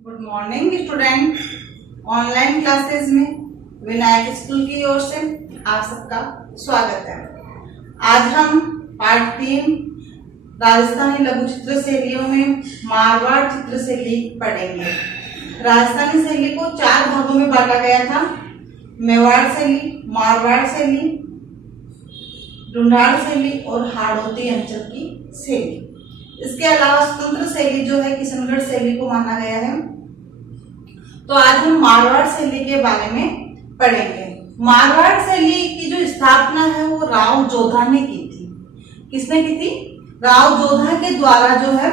Good morning student. Online classes में Vinayak school की ओर से आप सबका स्वागत है। आज हम पार्ट 3 राजस्थानी लघु चित्र शैलियों में मारवाड़ चित्र शैली पढ़ेंगे। राजस्थानी शैली को 4 भागों में बांटा गया था। मेवाड़ शैली, मारवाड़ शैली, ढूंढाड़ शैली और हाड़ौती अंचल की शैली। इसके अलावा स्वतंत्र शैली जो है किशनगढ़ शैली को माना गया है। तो आज हम मारवाड़ शैली के बारे में पढ़ेंगे। मारवाड़ शैली की जो स्थापना है वो राव जोधा ने की थी। किसने की थी? राव जोधा के द्वारा जो है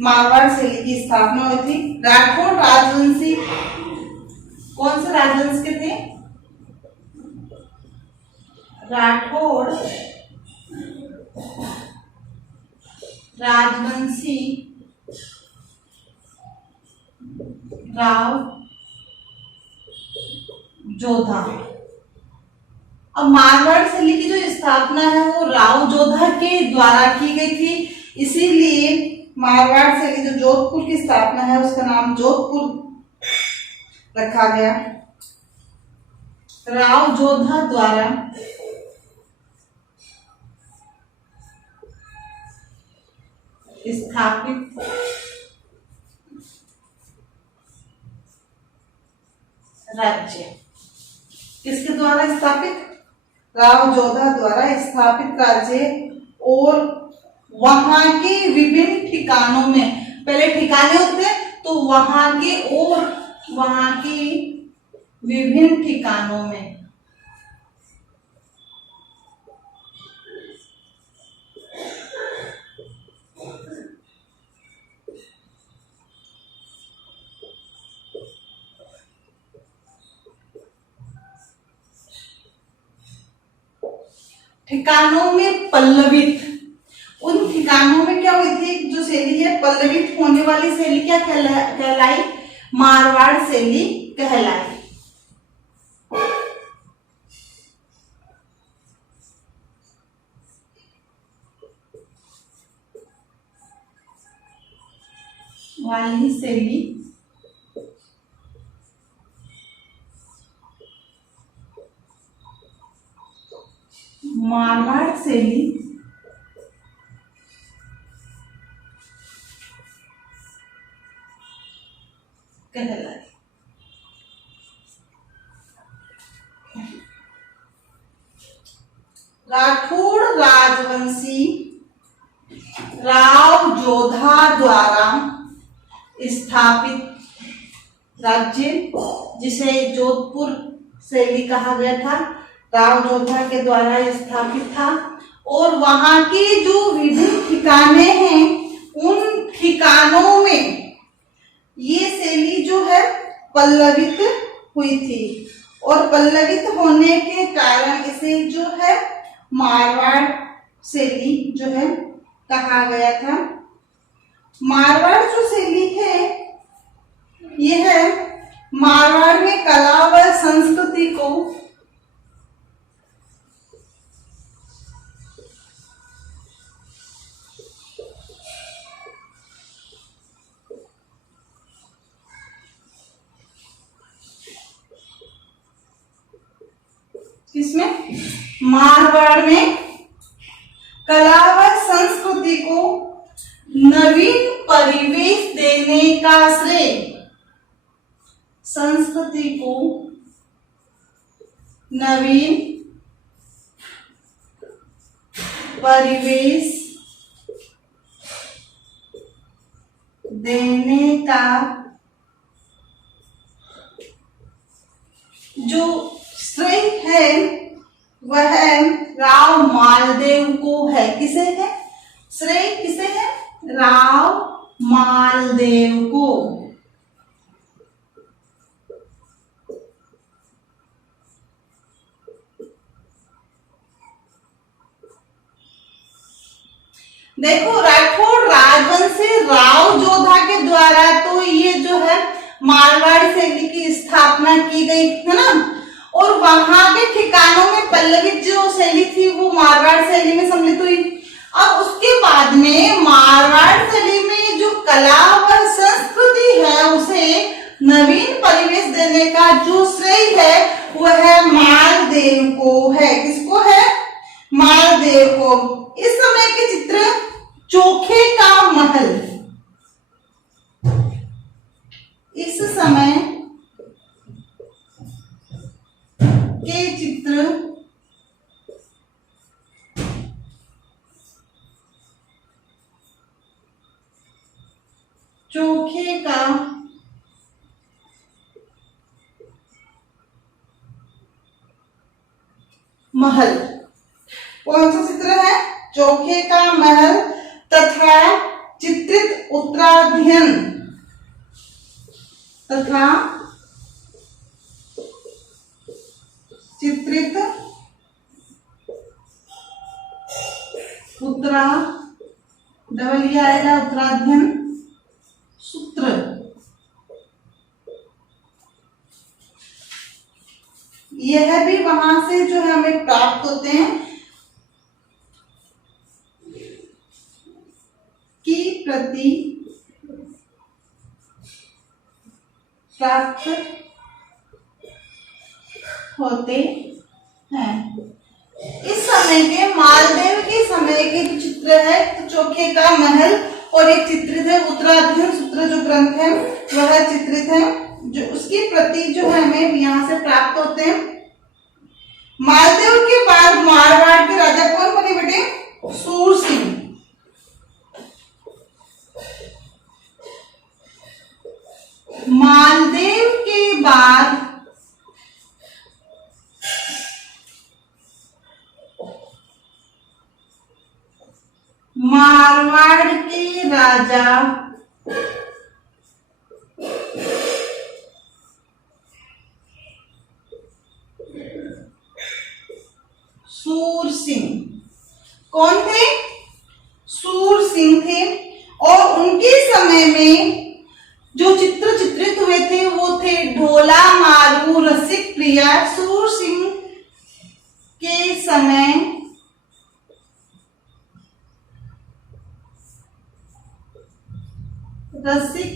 मारवाड़ शैली की स्थापना हुई थी। राठौड़ राजवंशी, कौन से राजवंश के थे? राठौड़ राजवंशी राव जोधा। अब मारवाड़ शैली की जो स्थापना है वो राव जोधा के द्वारा की गई थी, इसीलिए मारवाड़ शैली जो जोधपुर की स्थापना है उसका नाम जोधपुर रखा गया। राव जोधा द्वारा स्थापित राज्य। किसके द्वारा स्थापित? राव जोधा द्वारा स्थापित राज्य और वहां के विभिन्न ठिकानों में, पहले ठिकाने होते तो वहां के और वहां के विभिन्न ठिकानों में पल्लवित, उन ठिकानों में क्या हुई थी? जो शैली है पल्लवित होने वाली शैली क्या कहलाई? मारवाड़ शैली कहलाई। वाली शैली मारवाड़ शैली कहलाई। राठौड़ राजवंशी राव जोधा द्वारा स्थापित राज्य, जिसे जोधपुर शैली कहा गया था, राव जोधा के द्वारा स्थापित था। और वहां के जो विभिन्न ठिकाने हैं उन ठिकानों में ये शैली जो है पल्लवित हुई थी और पल्लवित होने के कारण इसे जो है मारवाड़ शैली जो है कहा गया था। मारवाड़ जो शैली है यह है मारवाड़ में कला व संस्कृति को किसमें? मारवाड़ में कला व संस्कृति को नवीन परिवेश देने का श्रेय, संस्कृति को नवीन परिवेश देने का जो श्रेय है वह राव मालदेव को है। किसे है श्रेय? किसे है? राव मालदेव को। देखो, राठौड़ राजवंश से राव जोधा के द्वारा तो ये जो है मारवाड़ शैली की स्थापना की गई है ना, और वहां के ठिकानों में पल्लवित जो शैली थी वो मारवाड़ शैली में सम्मिलित हुई। अब उसके बाद में मारवाड़ शैली में जो कला व संस्कृति है उसे देने का जो श्रेय है वह मालदेव को है। किसको है? मालदेव को। इस समय के चित्र चोखे का महल, इस समय के चित्र चोखे का महल। कौन सा चित्र है? चोखे का महल तथा चित्रित उत्तराध्ययन तथा चित्रित उत्तराध्ययन सूत्र। यह भी वहां से जो है हमें प्राप्त होते हैं की प्रति प्राप्त होते हैं। इस समय के मालदेव के समय के जो चित्र है तो चोखे का महल और एक चित्रित है उत्तराध्ययन सूत्र जो ग्रंथ है वह चित्रित है, जो उसकी प्रति जो है हमें यहाँ से प्राप्त होते हैं। मालदेव के बाद मारवाड़ के राजा कौन बने बेटे? सूरसिंह। मालदेव के बाद मारवाड़ के राजा सूरसिंह। कौन थे? सूरसिंह थे। और उनके समय में जो चित्र चित्रित हुए थे वो थे ढोला मारू रसिक प्रिया। सूरसिंह के समय रसिक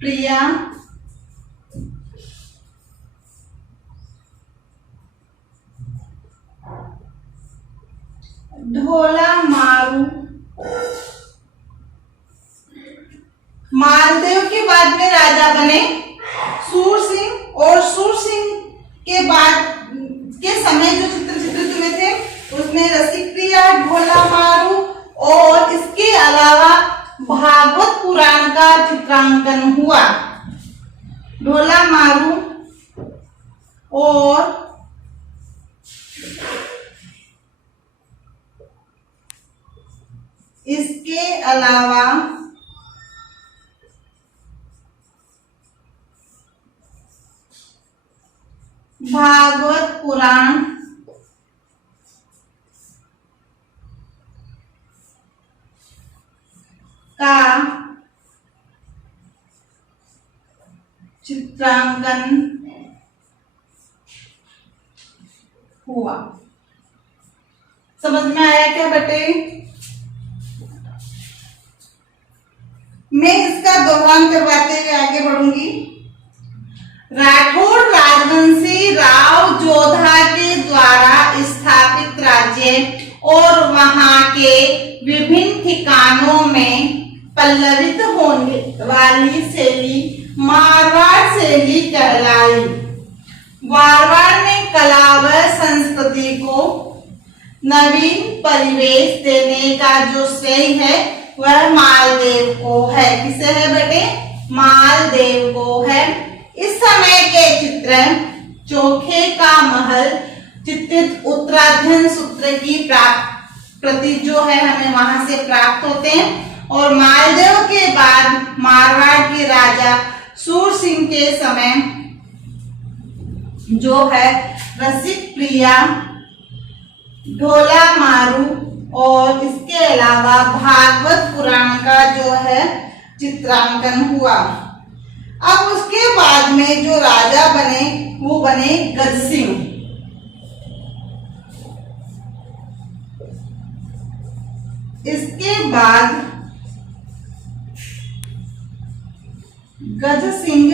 प्रिया ढोला मारू। मालदेव के बाद में राजा बने सूरसिंह और सूरसिंह के बाद के समय जो चित्र चित्रित हुए थे उसमें रसिक प्रिया, ढोला मारू और इसके अलावा भागवत पुराण का चित्रांकन हुआ। ढोला मारू और इसके अलावा भागवत पुराण का चित्रांकन हुआ। समझ में आया क्या बेटे? मैं इसका दोहरान करवाते हुए आगे बढ़ूंगी। राठौड़ राजवंशी राव जोधा के द्वारा स्थापित राज्य और वहां के विभिन्न ठिकानों में पल्लवित होने वाली शैली मारवाड़ शैली कहलाई। मारवाड़ ने कला व संस्कृति को नवीन परिवेश देने का जो श्रेय है वह मालदेव को है। किसे है बेटे? मालदेव को है। इस समय के चित्र चोखे का महल चित्रित उत्तराध्ययन सूत्र की प्रति जो है हमें वहां से प्राप्त होते हैं। और मालदेव के बाद मारवाड़ के राजा सूरसिंह के समय जो है रसिक प्रिया, ढोला मारू और इसके अलावा भागवत पुराण का जो है चित्रांकन हुआ। अब उसके बाद में जो राजा बने वो बने गजसिंह। इसके बाद गजसिंह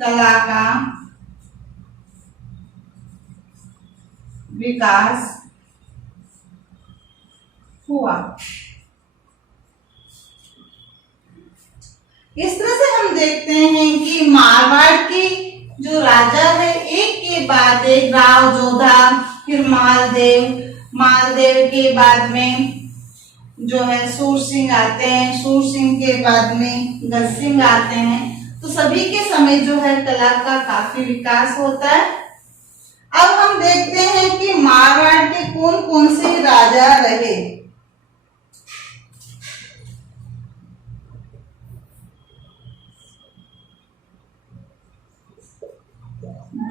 कला का विकास हुआ। इस तरह से हम देखते हैं कि मारवाड़ की जो राजा है, एक के बाद एक राव जोधा, फिर मालदेव के बाद में जो है सूरसिंह आते हैं, सूरसिंह के बाद में गजसिंह आते हैं। तो सभी के समय जो है कला का काफी विकास होता है। अब हम देखते हैं कि मारवाड़ के कौन कौन से राजा रहे।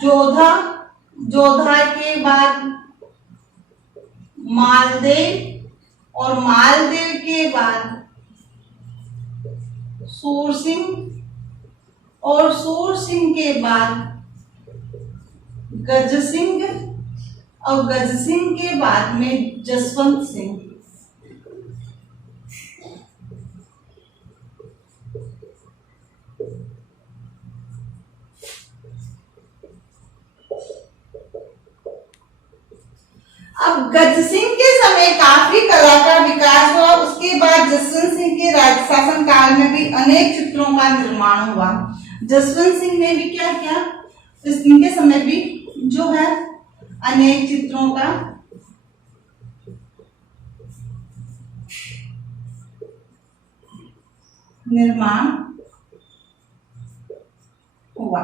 जोधा के बाद मालदेव और मालदेव के बाद सूरसिंह और सूरसिंह के बाद गजसिंह और गजसिंह के बाद में जसवंत सिंह। अब गजसिंह के समय काफी कला का विकास हुआ। उसके बाद जसवंत सिंह के राज शासन काल में भी अनेक चित्रों का निर्माण हुआ। जसवंत सिंह ने भी क्या किया, इनके समय भी जो है अनेक चित्रों का निर्माण हुआ।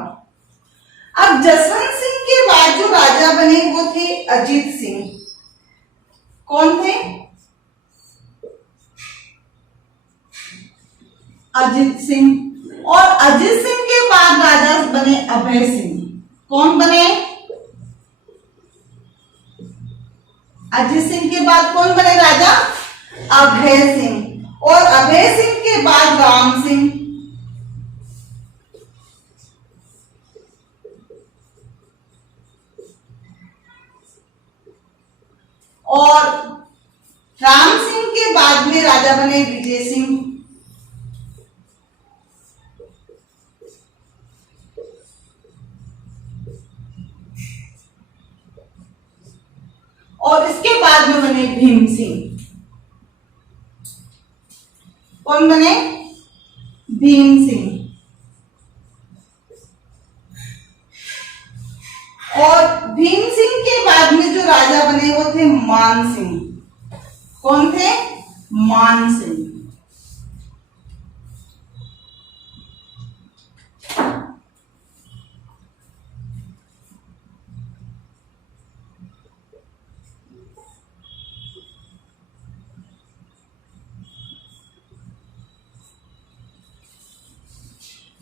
अब जसवंत सिंह के बाद जो राजा बने वो थे अजीत सिंह। कौन थे? अजीत सिंह। और अजीत सिंह के बाद राजा बने अभय सिंह। कौन बने? अजीत सिंह के बाद कौन बने राजा? अभय सिंह। और अभय सिंह के बाद राम सिंह। और राम सिंह के बाद में राजा बने विजय सिंह। और इसके बाद में बने भीम सिंह। कौन बने? भीम सिंह। और भीम सिंह के बाद में जो राजा बने वो थे मान सिंह। कौन थे? मान सिंह।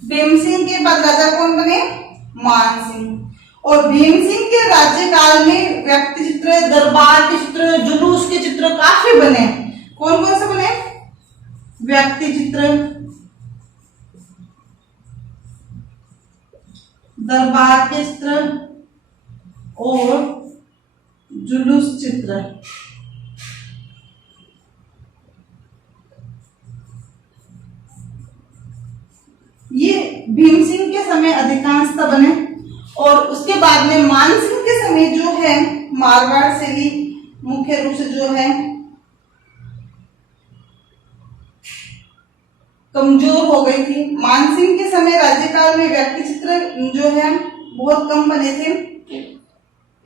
भीम सिंह के बाद राजा कौन बने? मान सिंह। और भीम सिंह के राज्यकाल में व्यक्ति चित्र, दरबार के चित्र, जुलूस के चित्र काफी बने। कौन कौन से बने? व्यक्ति चित्र, दरबार के चित्र और जुलूस चित्र। ये भीम सिंह के समय अधिकांशतः बने। और उसके बाद में मान सिंह के समय जो है मारवाड़ शैली मुख्य रूप से जो है कमजोर हो गई थी। मान सिंह के समय राज्यकाल में व्यक्ति चित्र जो है बहुत कम बने थे।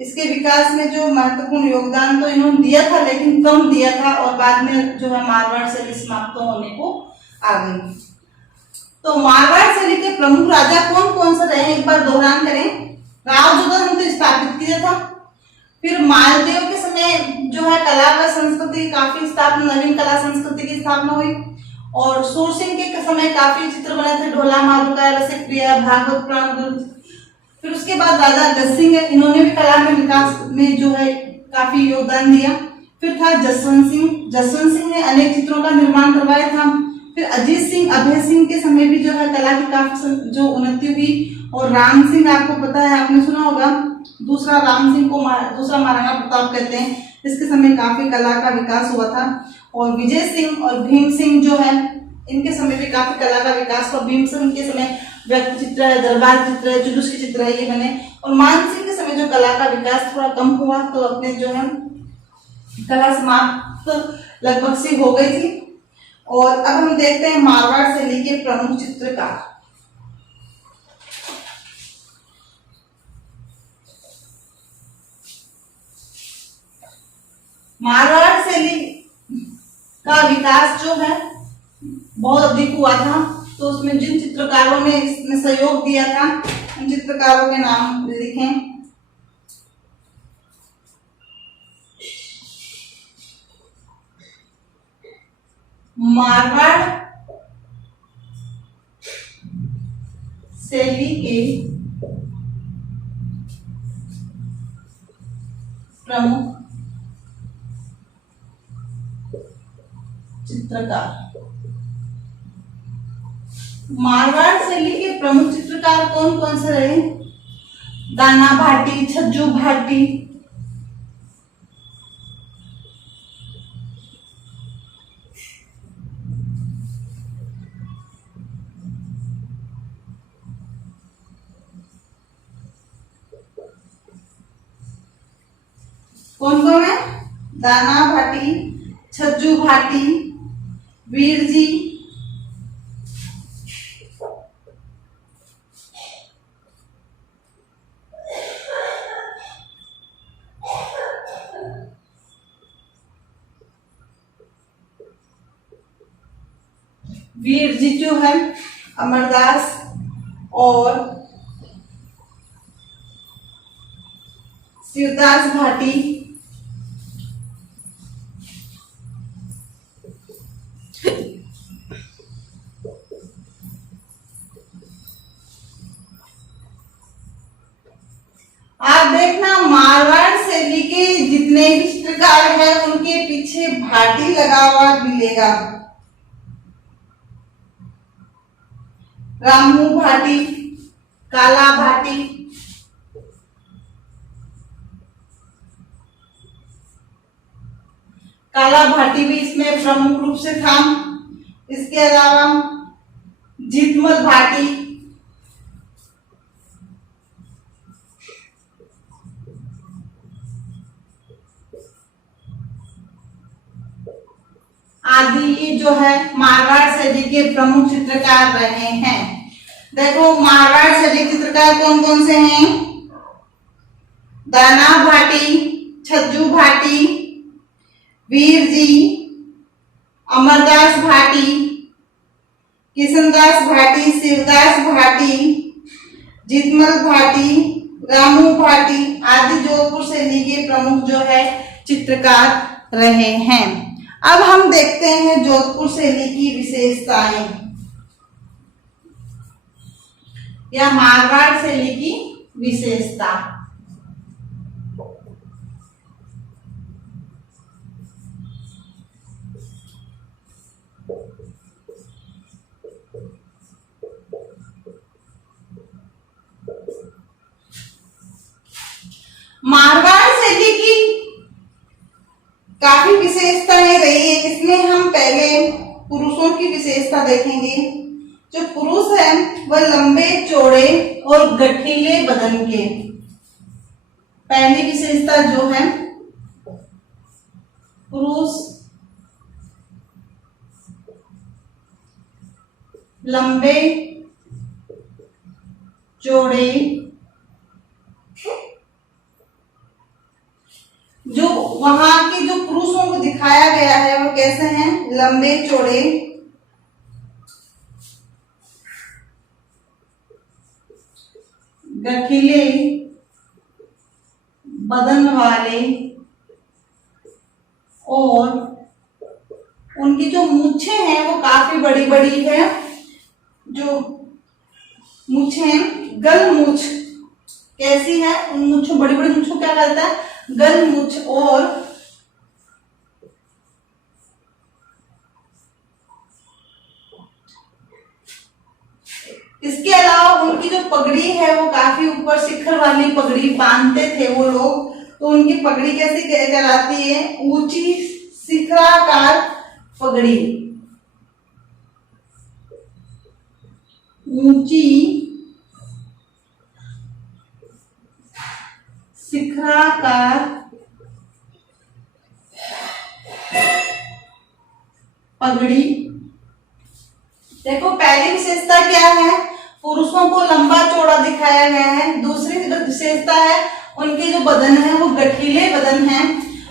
इसके विकास में जो महत्वपूर्ण योगदान तो इन्होंने दिया था, लेकिन कम दिया था। और बाद में जो है मारवाड़ शैली समाप्त होने को आ गई। तो मारवाड़ शैली के प्रमुख राजा कौन कौन से रहे, एक बार दोहरान करें। राव जोधा ने तो स्थापित किया था। फिर मालदेव के समय जो है कला व संस्कृति की काफी स्थापना, नवीन कला संस्कृति की स्थापना हुई। और सूरसिंह के समय काफी चित्र बने थे, ढोला मारुका, रसिक प्रिया, भागवत पुराण। फिर उसके बाद राजा गजसिंह है, इन्होंने भी कला में विकास में जो है काफी योगदान दिया। फिर था जसवंत सिंह ने अनेक चित्रों का निर्माण करवाया था। फिर अजीत सिंह, अभय सिंह के समय भी जो है कला की काफी जो उन्नति हुई। और राम सिंह, आपको पता है, आपने सुना होगा, दूसरा राम सिंह को दूसरा महाराणा प्रताप कहते हैं। इसके समय काफी कला का विकास हुआ था। और विजय सिंह और भीम सिंह जो है इनके समय भी काफी कला का विकास हुआ। भीम सिंह के समय व्यक्ति चित्र है, दरबार चित्र है, जुलूस के चित्र है, ये बने। और मानसिंह के समय जो कला का विकास थोड़ा कम हुआ, तो अपने जो है कला समाप्त लगभग सी हो गई थी। और अब हम देखते हैं मारवाड़ शैली के प्रमुख चित्रकार। मारवाड़ शैली का विकास जो है बहुत अधिक हुआ था, तो उसमें जिन चित्रकारों ने इसमें सहयोग दिया था उन चित्रकारों के नाम लिखें। मारवाड़ शैली के प्रमुख चित्रकार। मारवाड़ शैली के प्रमुख चित्रकार कौन कौन से रहे? दाना भाटी, छज्जू भाटी, कौन कौन है? दाना भाटी, छज्जू भाटी, वीर जी, वीर जी जो है अमरदास और शिवदास भाटी, आप देखना मारवाड़ शैली के जितने भी चित्रकार हैं उनके पीछे भाटी लगा हुआ मिलेगा। रामू भाटी, काला भाटी, काला भाटी भी इसमें प्रमुख रूप से था। इसके अलावा जीतमल भाटी, आदि ये जो है मारवाड़ शैली के प्रमुख चित्रकार रहे हैं। देखो मारवाड़ शैली के चित्रकार कौन कौन से हैं? दाना भाटी, छज्जू भाटी, वीर जी, अमरदास भाटी, किशनदास भाटी, शिवदास भाटी, जीतमल भाटी, रामू भाटी आदि जोधपुर शैली के प्रमुख जो है चित्रकार रहे हैं। अब हम देखते हैं जोधपुर शैली की विशेषताएं या मारवाड़ शैली की विशेषता। मारवाड़ शैली की काफी विशेषताएं रही है। इसमें हम पहले पुरुषों की विशेषता देखेंगे। जो पुरुष है वह लंबे चौड़े और गठीले बदन के। पहली विशेषता जो है पुरुष लंबे चौड़े, जो वहां के जो पुरुषों को दिखाया गया है वो कैसे हैं? लंबे चौड़े, गठीले बदन वाले और उनकी जो मूछें हैं वो काफी बड़ी बड़ी है। जो मूछें गल मूछ कैसी है? उन मूछों बड़ी बड़ी मूछों क्या कहता है? गल मूछ। और इसके अलावा उनकी जो पगड़ी है वो काफी ऊपर शिखर वाली पगड़ी बांधते थे वो लोग। तो उनकी पगड़ी कैसी कहलाती है? ऊंची शिखराकार पगड़ी। ऊंची शिखराकार पगड़ी। देखो पहली विशेषता क्या है, पुरुषों को लंबा चौड़ा दिखाया गया है। दूसरी विशेषता है उनके जो बदन है वो गठीले बदन है,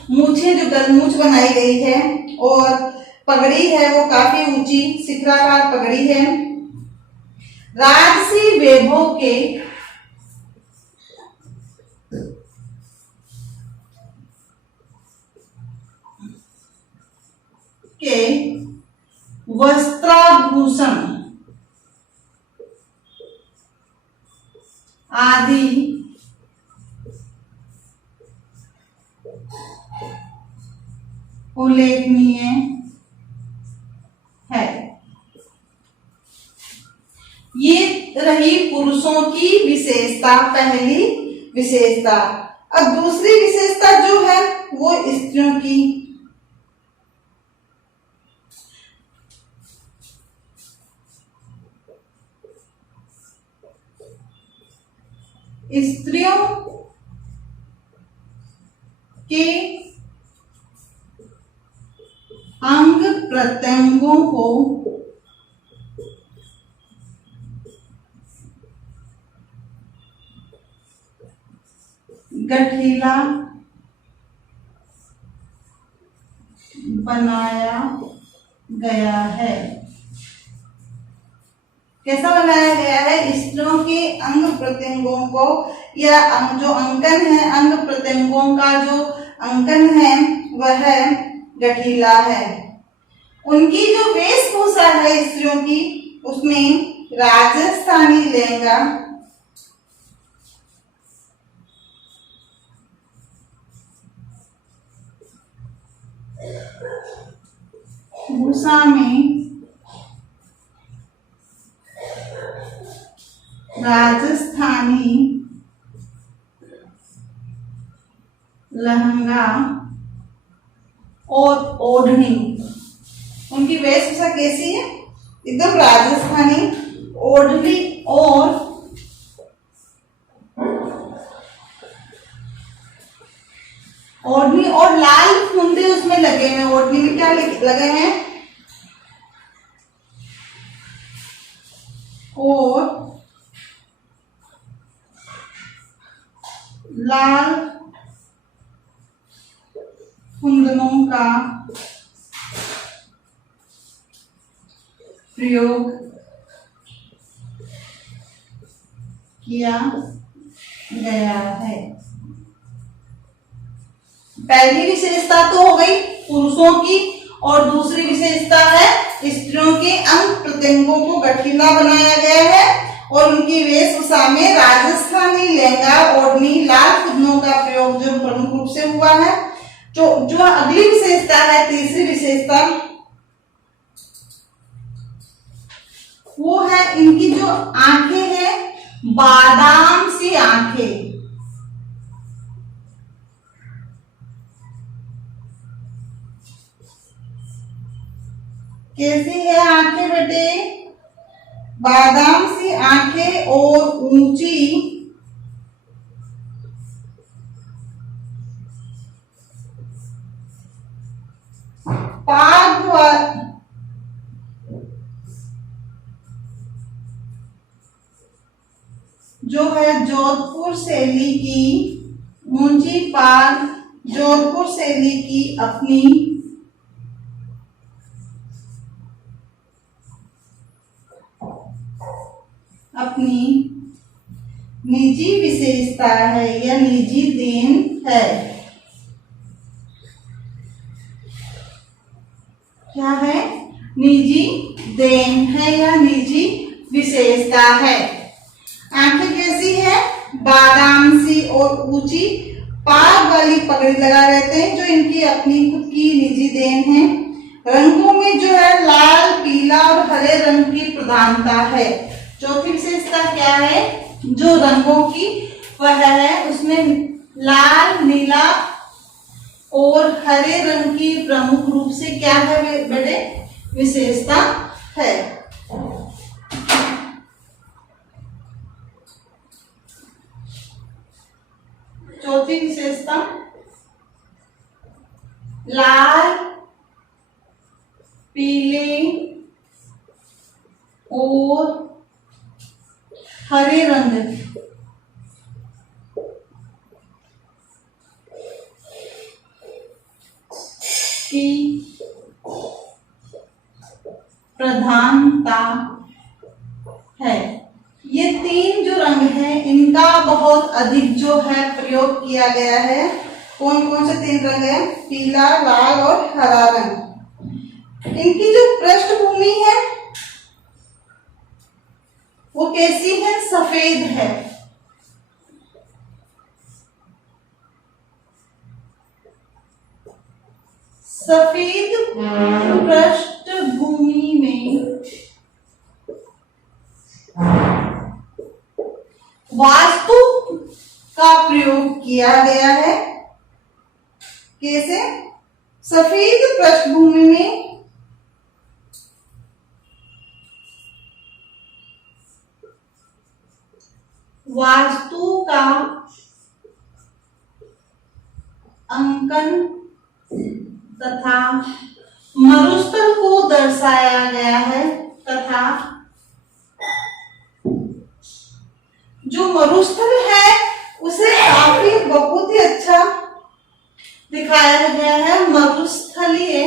मूछें जो गलमूछ बनाई गई है, और पगड़ी है वो काफी ऊंची शिखराकार पगड़ी है। राजसी वैभव के वस्त्राभूषण आदि उल्लेखनीय है। ये रही पुरुषों की विशेषता, पहली विशेषता। अब दूसरी विशेषता जो है वो स्त्रियों की। स्त्रियों के अंग प्रत्यंगों को गठीला बनाया गया है। कैसा बनाया गया है? स्त्रियों के अंग प्रत्यंगों को, या जो अंकन है, अंग प्रत्यंगों का जो अंकन है वह गठीला है। उनकी जो वेशभूषा है स्त्रियों की, उसमें राजस्थानी लहंगा, भूषा में राजस्थानी लहंगा और ओढ़नी। उनकी वेशभूषा कैसी है? एकदम राजस्थानी ओढ़नी, और ओढ़नी और लाल फुंदे उसमें लगे हैं। ओढ़नी में क्या लगे हैं? और लाल कुंदनों का प्रयोग किया गया है। पहली विशेषता तो हो गई पुरुषों की, और दूसरी विशेषता है स्त्रियों के अंग प्रत्यंगों को गठीला बनाया गया है, और उनकी वेशभूषा में राजस्थानी लहंगा, ओढ़नी, लाल कुंदनों का प्रयोग जो प्रमुख रूप से हुआ है। जो अगली विशेषता है, तीसरी विशेषता, वो है इनकी जो आंखें हैं, बादाम सी आंखें। कैसी है आंखें बेटे? बादाम सी आंखें और ऊंची पाग जो है जोधपुर शैली की, ऊंची पाग जोधपुर शैली की अपनी निजी विशेषता है या निजी देन है। क्या है? निजी देन है या निजी विशेषता है। आंखें कैसी है? बादाम सी और ऊंची पाग वाली पगड़ी लगा रहते हैं, जो इनकी अपनी खुद की निजी देन है। रंगों में जो है लाल, पीला और हरे रंग की प्रधानता है। चौथी विशेषता क्या है? जो रंगों की वह है उसमें लाल, नीला और हरे रंग की प्रमुख रूप से क्या है बेटे? विशेषता है। चौथी विशेषता, लाल, पीले और हरे रंग की प्रधानता है। ये तीन जो रंग हैं इनका बहुत अधिक जो है प्रयोग किया गया है। कौन कौन से तीन रंग है? पीला, लाल और हरा रंग। इनकी जो पृष्ठभूमि है वो कैसी है? सफेद है। सफेद पृष्ठभूमि में वास्तु का प्रयोग किया गया है। कैसे? सफेद पृष्ठभूमि में वास्तु का अंकन तथा मरुस्थल को दर्शाया गया है तथा जो मरुस्थल है उसे काफी बहुत ही अच्छा दिखाया गया है। मरुस्थलीय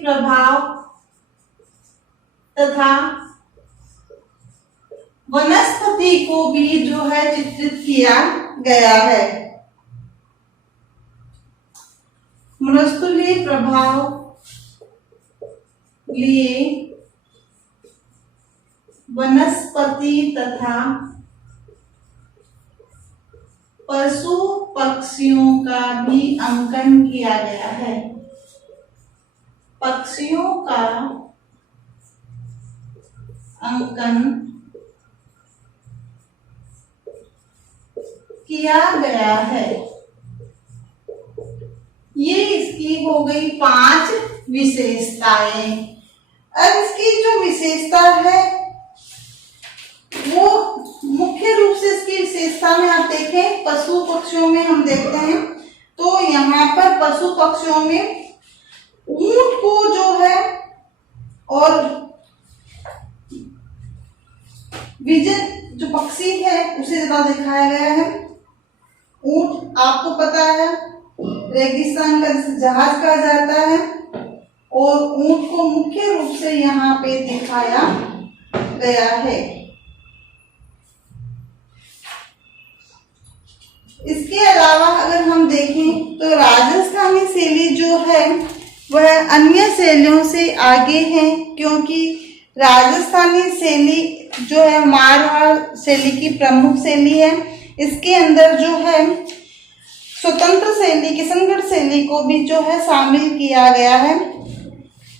प्रभाव तथा वनस्पति को भी जो है चित्रित किया गया है। मरुस्थलीय प्रभाव लिए वनस्पति तथा पशु पक्षियों का भी अंकन किया गया है। पक्षियों का अंकन किया गया है। ये इसकी हो गई 5 विशेषताएं। अब इसकी जो विशेषता है वो मुख्य रूप से इसकी विशेषता में आप देखें, पशु पक्षियों में हम देखते हैं तो यहाँ पर पशु पक्षियों में ऊंट को जो है और विजन जो पक्षी है उसे ज्यादा दिखाया गया है। ऊंट आपको पता है रेगिस्तान का जहाज कहा जाता है और ऊंट को मुख्य रूप से यहाँ पे दिखाया गया है। इसके अलावा अगर हम देखें तो राजस्थानी शैली जो है वह अन्य शैलियों से आगे है, क्योंकि राजस्थानी शैली जो है मारवाड़ शैली की प्रमुख शैली है। इसके अंदर जो है स्वतंत्र शैली, किशनगढ़ शैली को भी जो है शामिल किया गया है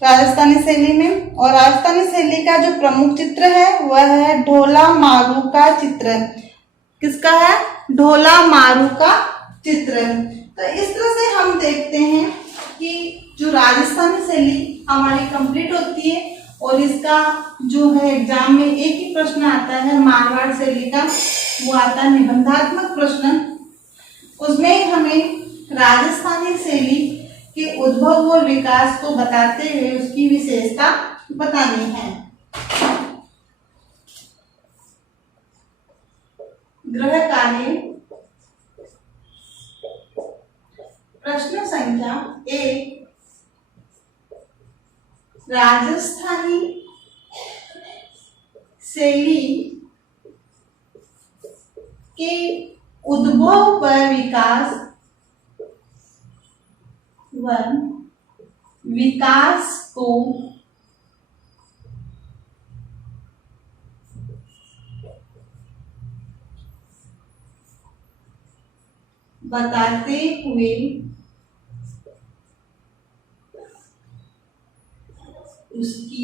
राजस्थानी शैली में। और राजस्थानी शैली का जो प्रमुख चित्र है वह है ढोला मारू का चित्र। किसका है? ढोला मारू का चित्र। तो इस तरह से हम देखते हैं कि जो राजस्थानी शैली हमारी कंप्लीट होती है और इसका जो है एग्जाम में एक ही प्रश्न आता है मारवाड़ शैली का, वो आता है निबंधात्मक प्रश्न। उसमें हमें राजस्थानी शैली के उद्भव और विकास को बताते हुए उसकी विशेषता बतानी है। गृह कार्य प्रश्न संख्या 1, राजस्थानी शैली के उद्भव व विकास को बताते हुए उसकी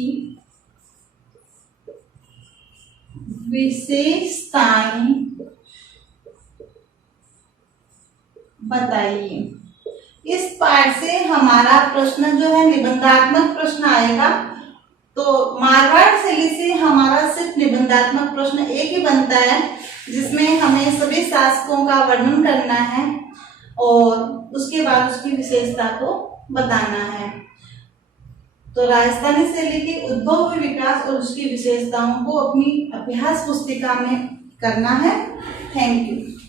विशेषताएं बताइए। इस पार्ट से हमारा प्रश्न जो है निबंधात्मक प्रश्न आएगा तो मारवाड़ शैली से हमारा सिर्फ निबंधात्मक प्रश्न एक ही बनता है, जिसमें हमें सभी शासकों का वर्णन करना है और उसके बाद उसकी विशेषता को बताना है। तो राजस्थानी शैली के उद्भव व विकास और उसकी विशेषताओं को अपनी अभ्यास पुस्तिका में करना है। Thank you.